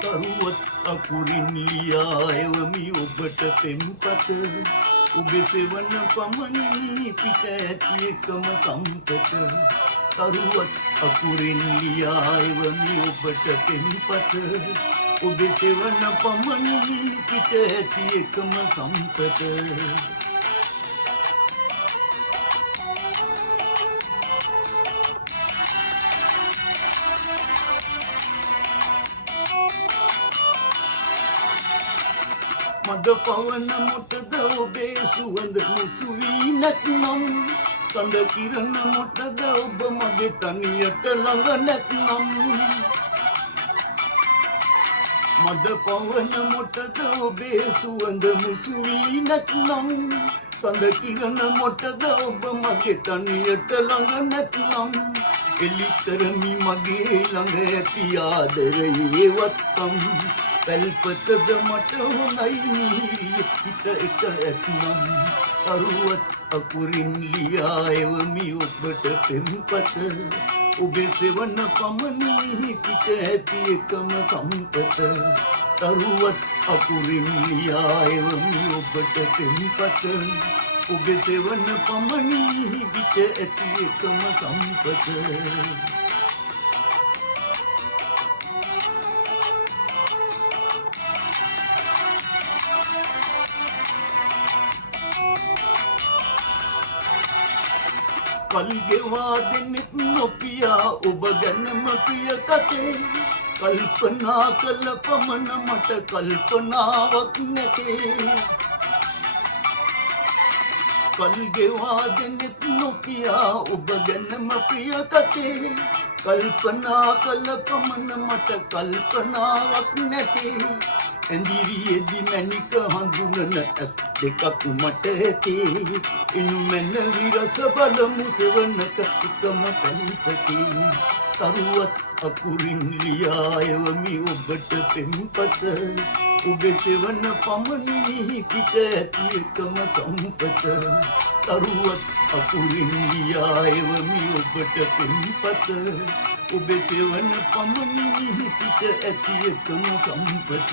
තරුවත් අකුරින් ලියා එවමි ඔබට පෙම්පත ඔබේ සෙවන පමණින් පිට ඇති එකම සම්පත තරුවත් අකුරින් ලියා එවමි ඔබට පෙම්පත ඔබේ සෙවන පමණින් පිට ඇති එකම සම්පත මද පවන මොටද ඔබේ සුවඳ මුසු වී නැත්නම් සඳ කිරණ මොටද ඔබ මගේ තනියට ළඟ නැත්නම් මද පවන මොටද ඔබේ සුවඳ මුසු වී නැත්නම් සඳ කිරණ මොටද ඔබ මගේ තනියට ළඟ නැත්නම් එලිතරමි මගේ ළඟ ඇති ආදරයේ වත්තම් පැල්පතද මට හොඳයි මීරිය පිට එක ඇත්නම් තරුවත් අකුරින් ලියා එවමි ඔබට පෙම්පත ඔබේ සෙවන පමණින් පිට ඇති එකම සම්පත තරුවත් අකුරින් ලියා එවමි ඔබට පෙම්පත ඔබේ සෙවන පමණින් පිට ඇති එකම සම්පත කල්ගෙවා දෙනෙත් නොපියා ඔබ ගැනම ප්‍රිය කතේ කල්පනා කළ පමණ මට කල්පනාවක් නැතේ කල්ගෙවා දෙනෙත් නොපියා ඔබ ගැනම ප්‍රිය කතේ කල්පනා කළ පමණ මට කල්පනාවක් නැතේ ඇඳිරියේදි මැණික හඳුනන ඇස් දෙකක් මට ඇතේ ඉනු මැන විරස බලමු සෙවනක එකම පැල්පතේ තරුවත් අකුරින් ලියා එවමි ඔබට පෙම්පත ඔබේ සෙවන පමණින් පිට ඇති එකම සම්පත තරුවත් අකුරින් ලියා එවමි ඔබට පෙම්පත ඔබේ සෙවන පමණින් පිට ඇති එකම සම්පත